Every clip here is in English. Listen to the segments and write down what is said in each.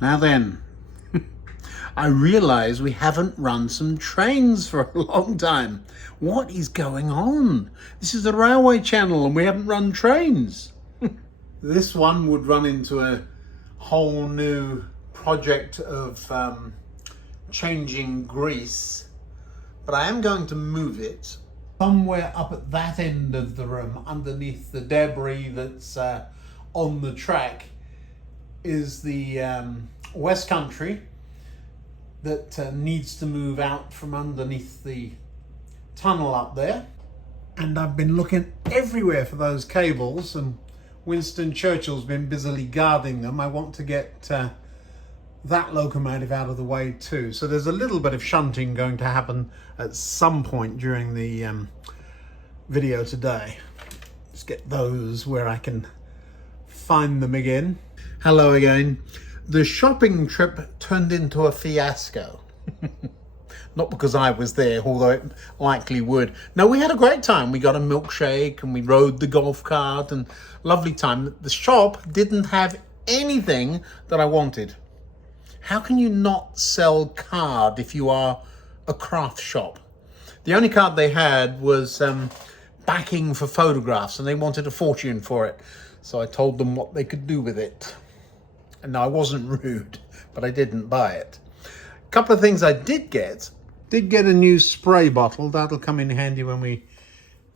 Now then, I realise we haven't run some trains for a long time. What is going on? This is the railway channel and we haven't run trains. This one would run into a whole new project of changing grease, but I am going to move it somewhere up at that end of the room underneath the debris that's on the track is the West Country that needs to move out from underneath the tunnel up there. And I've been looking everywhere for those cables, and Winston Churchill's been busily guarding them. I want to get that locomotive out of the way too. So there's a little bit of shunting going to happen at some point during the video today. Just get those where I can find them again. Hello again. The shopping trip turned into a fiasco. Not because I was there, although it likely would. No, we had a great time. We got a milkshake and we rode the golf cart and lovely time. The shop didn't have anything that I wanted. How can you not sell card if you are a craft shop? The only card they had was backing for photographs and they wanted a fortune for it. So I told them what they could do with it. And I wasn't rude, but I didn't buy it. A couple of things I did get a new spray bottle. That'll come in handy when we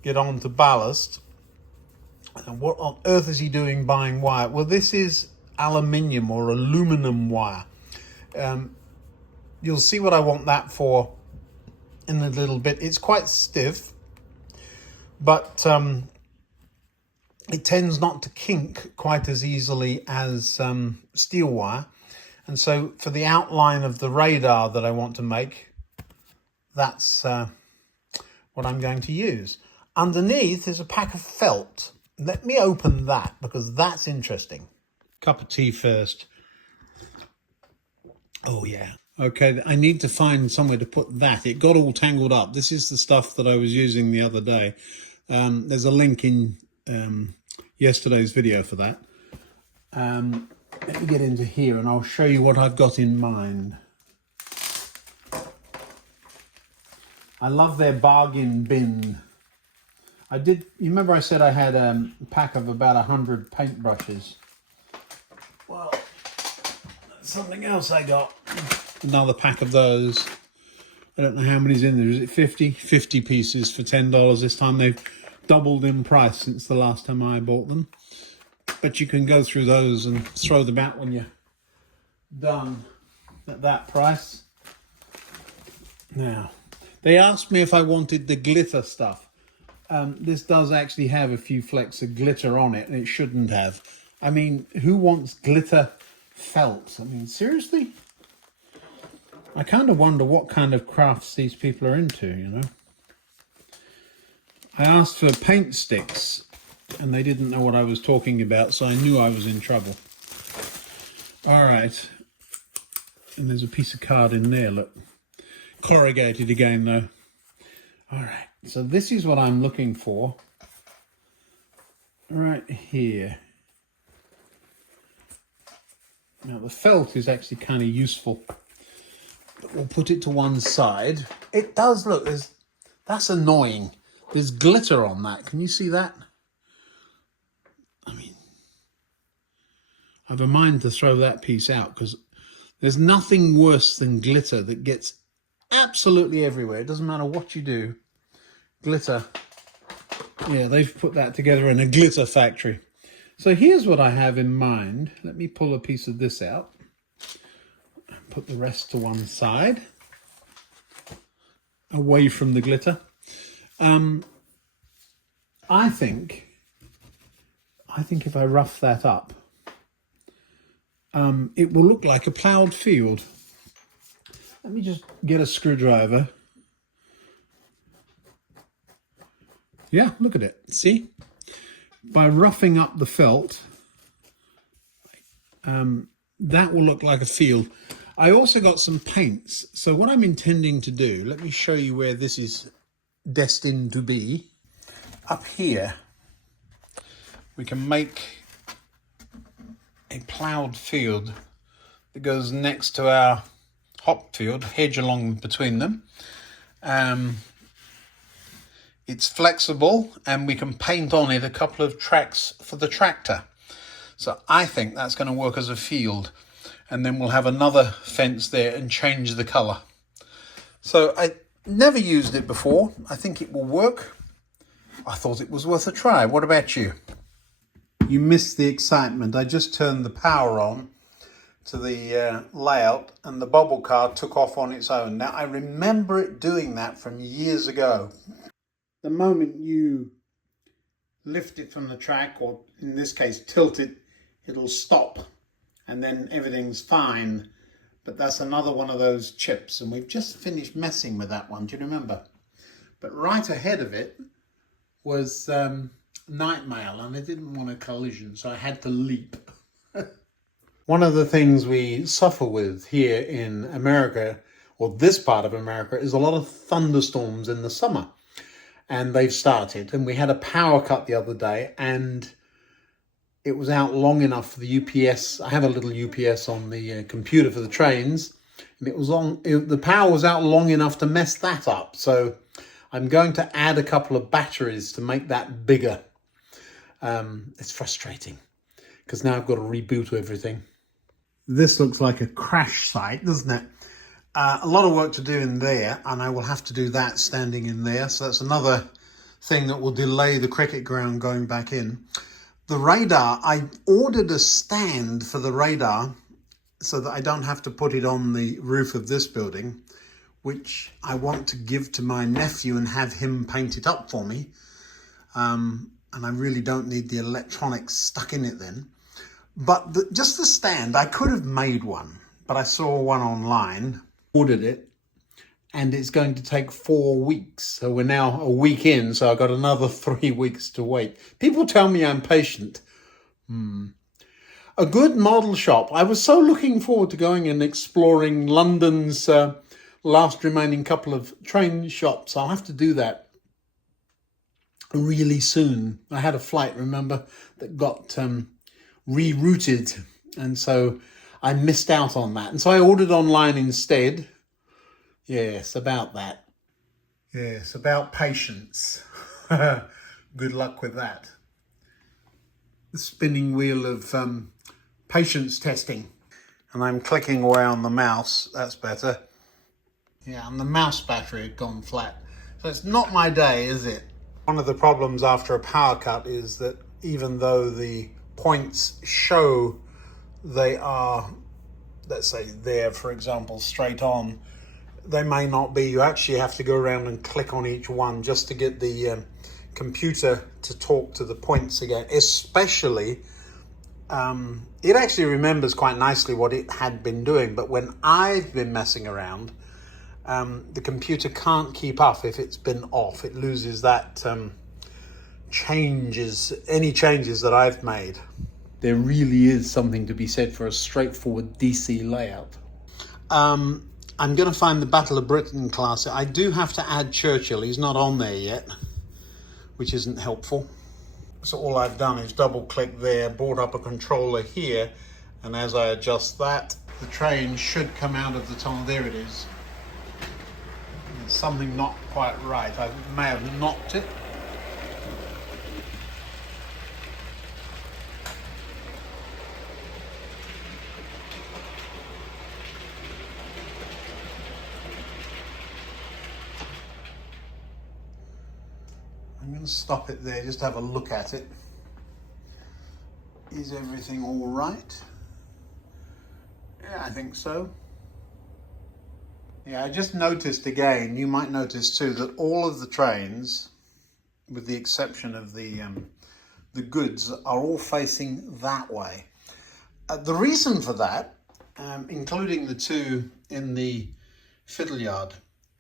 get on to ballast. And what on earth is he doing buying wire? Well, this is aluminium or aluminum wire. You'll see what I want that for in a little bit. It's quite stiff, but it tends not to kink quite as easily as steel wire. And so for the outline of the radar that I want to make, that's what I'm going to use. Underneath is a pack of felt. Let me open that because that's interesting. Cup of tea first. Oh yeah. Okay, I need to find somewhere to put that. It got all tangled up. This is the stuff that I was using the other day. There's a link in yesterday's video for that. Let me get into here and I'll show you what I've got in mind. I love their bargain bin. You remember I said I had a pack of about 100 paintbrushes? Well, that's something else I got. Another pack of those. I don't know how many's in there. Is it 50? 50 pieces for $10 this time. They've doubled in price since the last time I bought them. But you can go through those and throw them out when you're done at that price. Now, they asked me if I wanted the glitter stuff. This does actually have a few flecks of glitter on it, and it shouldn't have. I mean, who wants glitter felt? I mean, seriously? I kind of wonder what kind of crafts these people are into, you know? I asked for paint sticks, and they didn't know what I was talking about, so I knew I was in trouble. All right. And there's a piece of card in there, look. Corrugated again, though. All right. So this is what I'm looking for. Right here. Now, the felt is actually kind of useful. But we'll put it to one side. It does look, that's annoying. There's glitter on that. Can you see that? I mean, I have a mind to throw that piece out because there's nothing worse than glitter that gets absolutely everywhere. It doesn't matter what you do. Glitter. Yeah, they've put that together in a glitter factory. So here's what I have in mind. Let me pull a piece of this out. Put the rest to one side. Away from the glitter. I think if I rough that up, it will look like a ploughed field. Let me just get a screwdriver. Yeah, look at it. See? By roughing up the felt, that will look like a field. I also got some paints. So what I'm intending to do, let me show you where this is destined to be. Up here, we can make a ploughed field that goes next to our hop field, hedge along between them. It's flexible and we can paint on it a couple of tracks for the tractor. So I think that's going to work as a field, and then we'll have another fence there and change the colour. So I never used it before. I think it will work. I thought it was worth a try. What about you? You missed the excitement. I just turned the power on to the layout and the bubble car took off on its own. Now I remember it doing that from years ago. The moment you lift it from the track, or in this case tilt it, it'll stop and then everything's fine. But that's another one of those chips, and we've just finished messing with that one. Do you remember? But right ahead of it was night mail, and I didn't want a collision, so I had to leap. One of the things we suffer with here in America, or this part of America, is a lot of thunderstorms in the summer. And they've started, and we had a power cut the other day, and it was out long enough for the UPS. I have a little UPS on the computer for the trains, and it was on. The power was out long enough to mess that up. So I'm going to add a couple of batteries to make that bigger. It's frustrating because now I've got to reboot everything. This looks like a crash site, doesn't it? A lot of work to do in there, and I will have to do that standing in there. So that's another thing that will delay the cricket ground going back in. The radar, I ordered a stand for the radar so that I don't have to put it on the roof of this building, which I want to give to my nephew and have him paint it up for me. And I really don't need the electronics stuck in it then. But just the stand, I could have made one, but I saw one online, ordered it, and it's going to take 4 weeks. So we're now a week in, so I've got another 3 weeks to wait. People tell me I'm patient. A good model shop. I was so looking forward to going and exploring London's last remaining couple of train shops. I'll have to do that really soon. I had a flight, remember, that got rerouted, and so I missed out on that. And so I ordered online instead. Yes, about that. Yes, about patience. Good luck with that. The spinning wheel of patience testing. And I'm clicking away on the mouse. That's better. Yeah, and the mouse battery had gone flat. So it's not my day, is it? One of the problems after a power cut is that even though the points show they are, let's say there, for example, straight on, they may not be. You actually have to go around and click on each one just to get the computer to talk to the points again. Especially, it actually remembers quite nicely what it had been doing, but when I've been messing around, the computer can't keep up if it's been off. It loses that any changes that I've made. There really is something to be said for a straightforward DC layout. I'm going to find the Battle of Britain class. I do have to add Churchill. He's not on there yet, which isn't helpful. So all I've done is double click there, brought up a controller here, and as I adjust that, the train should come out of the tunnel. There it is. There's something not quite right. I may have knocked it. I'm going to stop it there, just have a look at it. Is everything all right? Yeah, I think so. Yeah, I just noticed again, you might notice too, that all of the trains, with the exception of the goods, are all facing that way. The reason for that, including the two in the fiddle yard,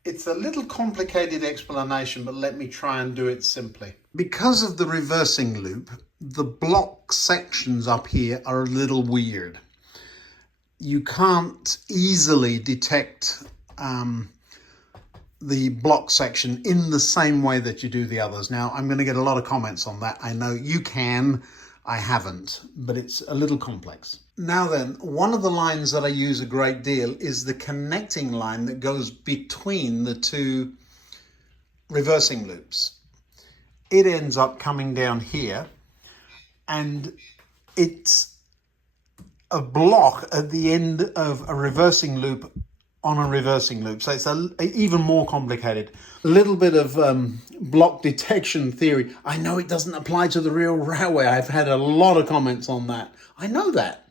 it's a little complicated explanation, but let me try and do it simply. Because of the reversing loop, the block sections up here are a little weird. You can't easily detect the block section in the same way that you do the others. Now, I'm going to get a lot of comments on that. I know you can. I haven't, but it's a little complex. Now then, one of the lines that I use a great deal is the connecting line that goes between the two reversing loops. It ends up coming down here, and it's a block at the end of a reversing loop on a reversing loop. So it's even more complicated. A little bit of block detection theory. I know it doesn't apply to the real railway. I've had a lot of comments on that. I know that.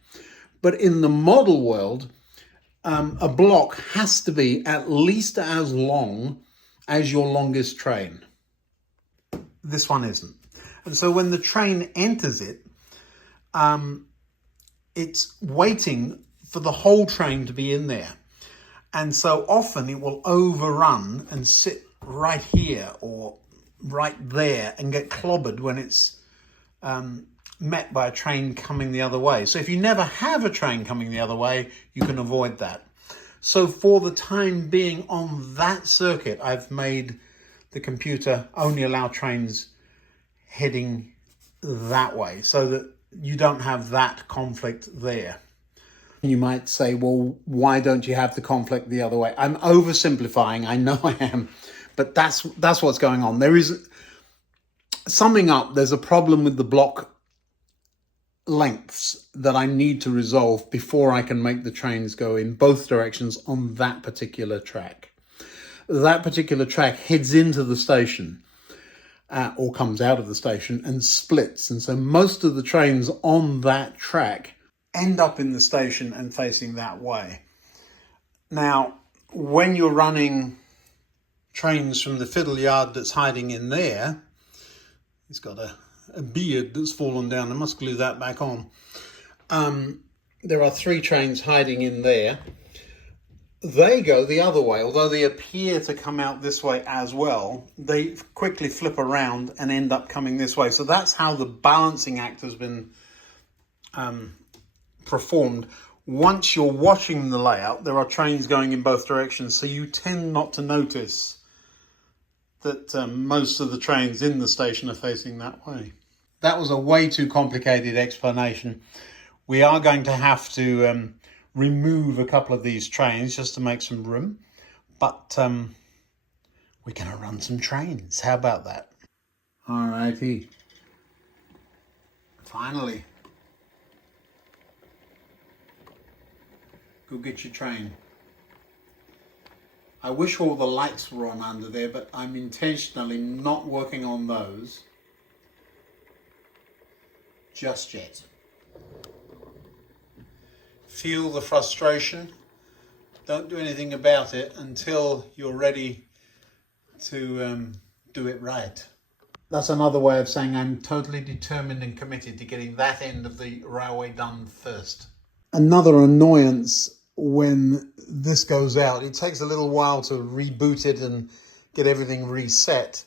But in the model world, a block has to be at least as long as your longest train. This one isn't. And so when the train enters it, it's waiting for the whole train to be in there. And so often it will overrun and sit right here or right there and get clobbered when it's met by a train coming the other way. So if you never have a train coming the other way, you can avoid that. So for the time being on that circuit, I've made the computer only allow trains heading that way so that you don't have that conflict there. You might say, well, why don't you have the conflict the other way? I'm oversimplifying, I know I am, but that's what's going on. There is, summing up, there's a problem with the block lengths that I need to resolve before I can make the trains go in both directions on that particular track. That particular track heads into the station or comes out of the station and splits. And so most of the trains on that track end up in the station and facing that way. Now, when you're running trains from the fiddle yard that's hiding in there, he's got a beard that's fallen down. I must glue that back on. There are 3 trains hiding in there. They go the other way, although they appear to come out this way as well. They quickly flip around and end up coming this way. So that's how the balancing act has been performed. Once you're watching the layout, there are trains going in both directions, so you tend not to notice that most of the trains in the station are facing that way. That was a way too complicated explanation. We are going to have to remove a couple of these trains just to make some room, but we're going to run some trains. How about that? All righty. Finally. Go get your train. I wish all the lights were on under there, but I'm intentionally not working on those just yet. Feel the frustration. Don't do anything about it until you're ready to do it right. That's another way of saying I'm totally determined and committed to getting that end of the railway done first. Another annoyance when this goes out, it takes a little while to reboot it and get everything reset.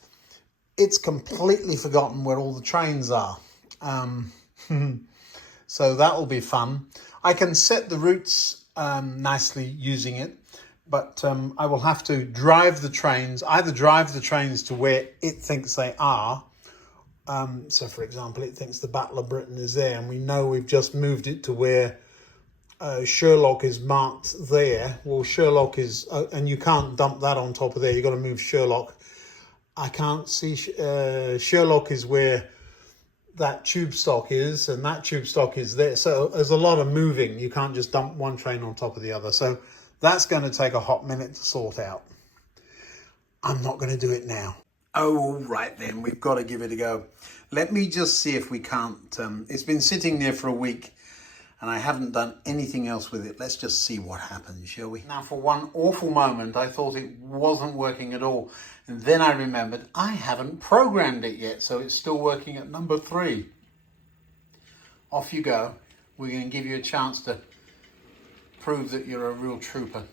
It's completely forgotten where all the trains are. So that will be fun. I can set the routes nicely using it, but I will have to drive the trains, either drive the trains to where it thinks they are. So for example, it thinks the Battle of Britain is there, and we know we've just moved it to where Sherlock is marked there. Well, Sherlock is, and you can't dump that on top of there. You've got to move Sherlock. I can't see, Sherlock is where that tube stock is, and that tube stock is there. So there's a lot of moving. You can't just dump one train on top of the other. So that's going to take a hot minute to sort out. I'm not going to do it now. Oh, right then, we've got to give it a go. Let me just see if we can't, it's been sitting there for a week and I haven't done anything else with it. Let's just see what happens, shall we? Now, for one awful moment, I thought it wasn't working at all. And then I remembered I haven't programmed it yet, so it's still working at number 3. Off you go. We're going to give you a chance to prove that you're a real trooper.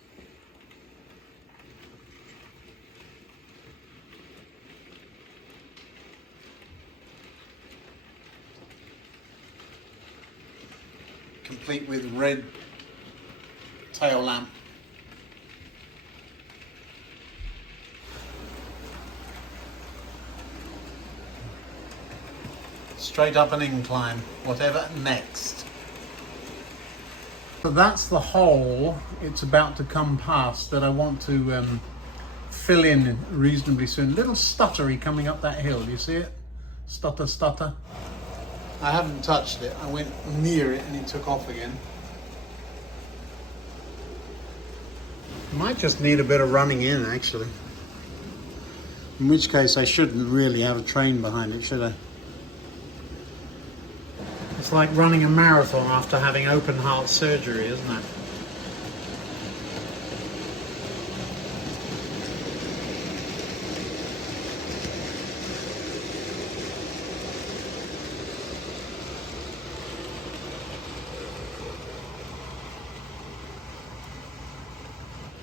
Complete with red tail lamp. straight up an incline, whatever next. So that's the hole it's about to come past that I want to fill in reasonably soon. Little stuttery coming up that hill, you see it? Stutter, stutter. I haven't touched it. I went near it and it took off again. Might just need a bit of running in, actually. In which case I shouldn't really have a train behind it, should I? It's like running a marathon after having open heart surgery, isn't it?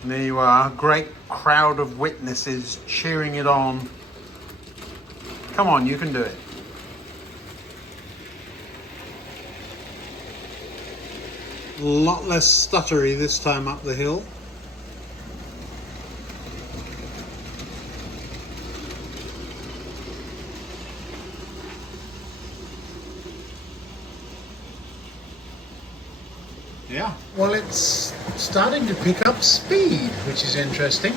And there you are, a great crowd of witnesses cheering it on. Come on, you can do it. A lot less stuttery this time up the hill. Yeah, well, it's starting to pick up speed, which is interesting.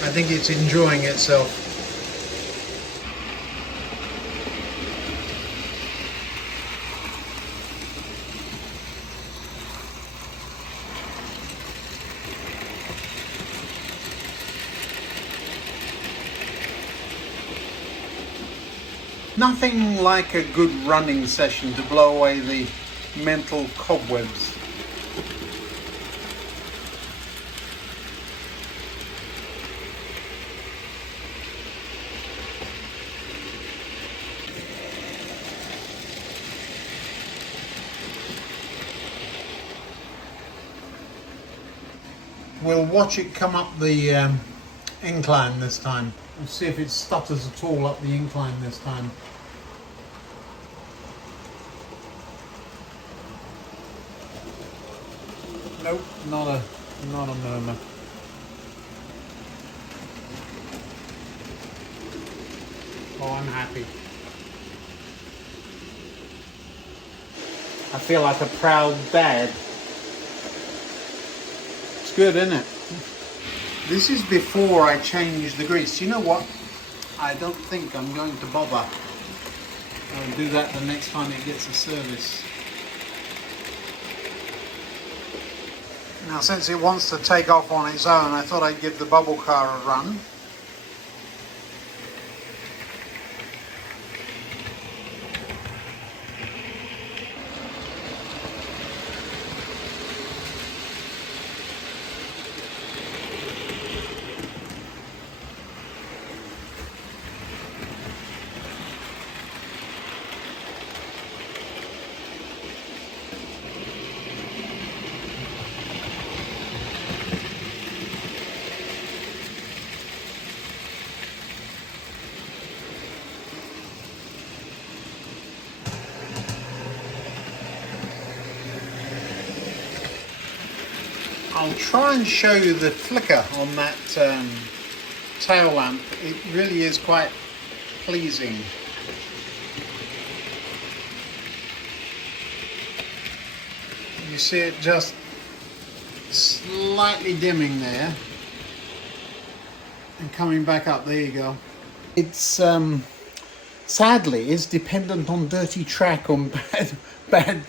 I think it's enjoying itself. Nothing like a good running session to blow away the mental cobwebs. We'll watch it come up the incline this time. We'll see if it stutters at all up the incline this time. Nope, not a murmur. Oh, I'm happy. I feel like a proud dad. It's good, isn't it? This is before I change the grease. You know what? I don't think I'm going to bother. I'll do that the next time it gets a service. Now, since it wants to take off on its own, I thought I'd give the bubble car a run. I'll try and show you the flicker on that tail lamp. It really is quite pleasing. You see it just slightly dimming there and coming back up. There you go. It's sadly is dependent on dirty track, on bad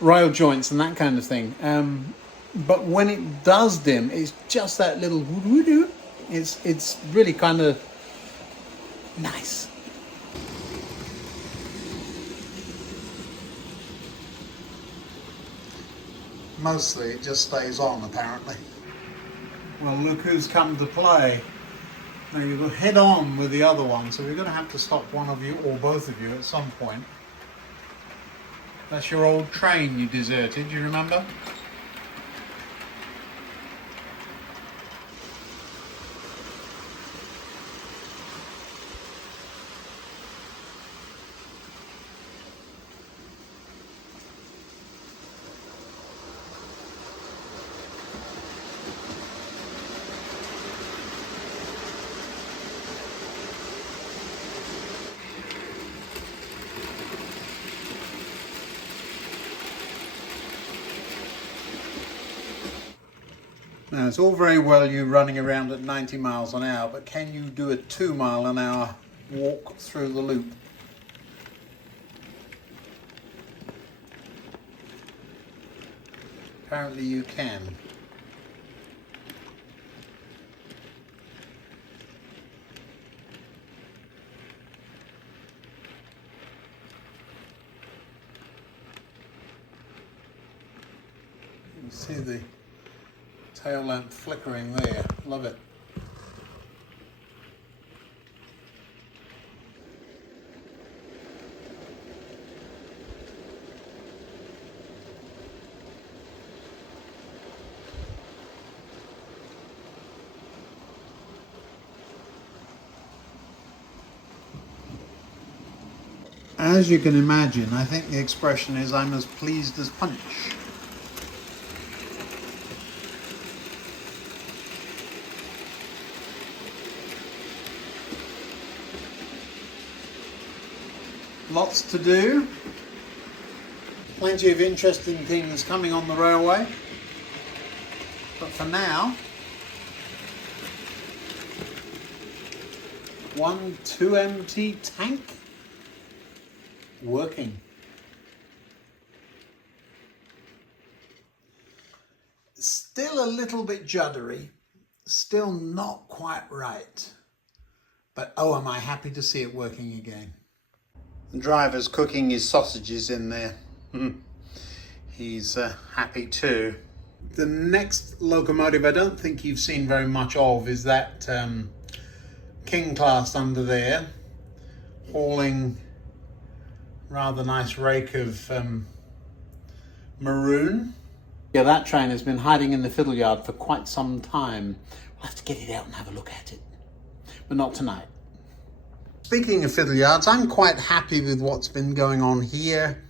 rail joints and that kind of thing. But when it does dim, it's just that little woo-doo. It's really kind of nice. Mostly it just stays on, apparently. Well, look who's come to play. Now you go head on with the other one, so we're going to have to stop one of you or both of you at some point. That's your old train you deserted, you remember? Now, it's all very well you running around at 90 miles an hour, but can you do a 2 mile an hour walk through the loop? Apparently you can. You can see the tail lamp flickering there. Love it. As you can imagine, I think the expression is I'm as pleased as Punch. Lots to do. Plenty of interesting things coming on the railway. But for now, 1 2 empty tank working. Still a little bit juddery, still not quite right, but oh, am I happy to see it working again. The driver's cooking his sausages in there. He's happy too. The next locomotive I don't think you've seen very much of is that King class under there, hauling rather nice rake of maroon. Yeah, that train has been hiding in the fiddle yard for quite some time. We'll have to get it out and have a look at it, but not tonight. Speaking of fiddle yards, I'm quite happy with what's been going on here.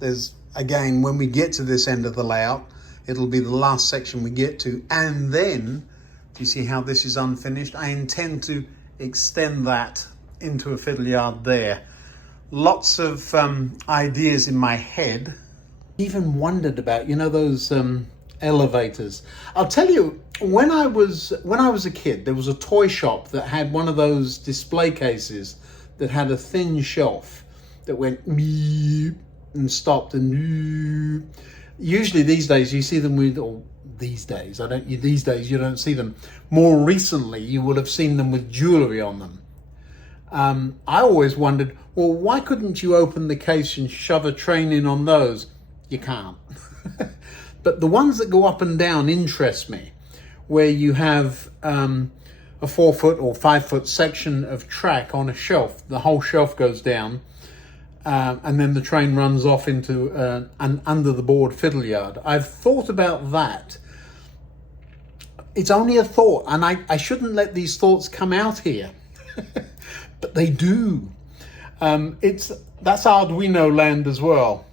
There's, again, when we get to this end of the layout, it'll be the last section we get to, and then, do you see how this is unfinished? I intend to extend that into a fiddle yard there. Lots of ideas in my head. Even wondered about, you know, those elevators. I'll tell you, when I was a kid, there was a toy shop that had one of those display cases that had a thin shelf that went meep and stopped and meep. Usually these days you see them with, or these days you don't see them. More recently you would have seen them with jewellery on them. I always wondered, well, why couldn't you open the case and shove a train in on those? You can't. But the ones that go up and down interest me, where you have a 4 foot or 5 foot section of track on a shelf. The whole shelf goes down, and then the train runs off into an under the board fiddle yard. I've thought about that. It's only a thought, and I shouldn't let these thoughts come out here. But they do. That's Arduino land as well.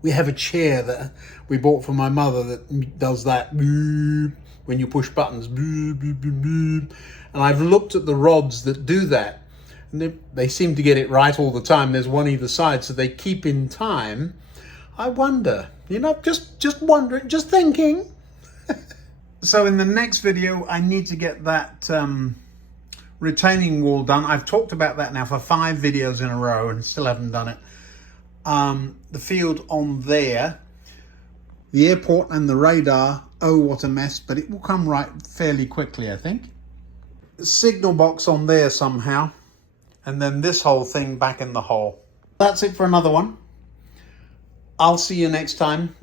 We have a chair that we bought for my mother that does that when you push buttons. And I've looked at the rods that do that, and they seem to get it right all the time. There's one either side, so they keep in time. I wonder, you know, just wondering, just thinking. So in the next video, I need to get that retaining wall done. I've talked about that now for 5 videos in a row and still haven't done it. The field on there, the airport and the radar, oh what a mess, but it will come right fairly quickly, I think. Signal box on there somehow, and then this whole thing back in the hole. That's it for another one. I'll see you next time.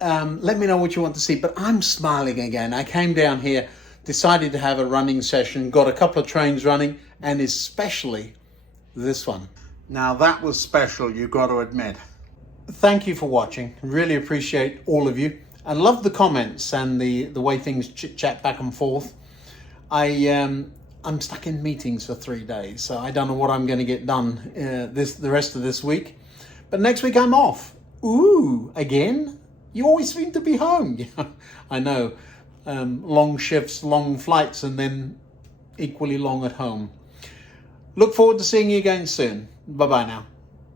Let me know what you want to see, but I'm smiling again. I came down here, decided to have a running session, got a couple of trains running, and especially this one. Now that was special, you've got to admit. Thank you for watching. Really appreciate all of you. I love the comments and the way things chit-chat back and forth. I'm stuck in meetings for 3 days, so I don't know what I'm going to get done the rest of this week. But next week I'm off. Ooh, again? You always seem to be home. I know. Long shifts, long flights, and then equally long at home. Look forward to seeing you again soon. Bye-bye now.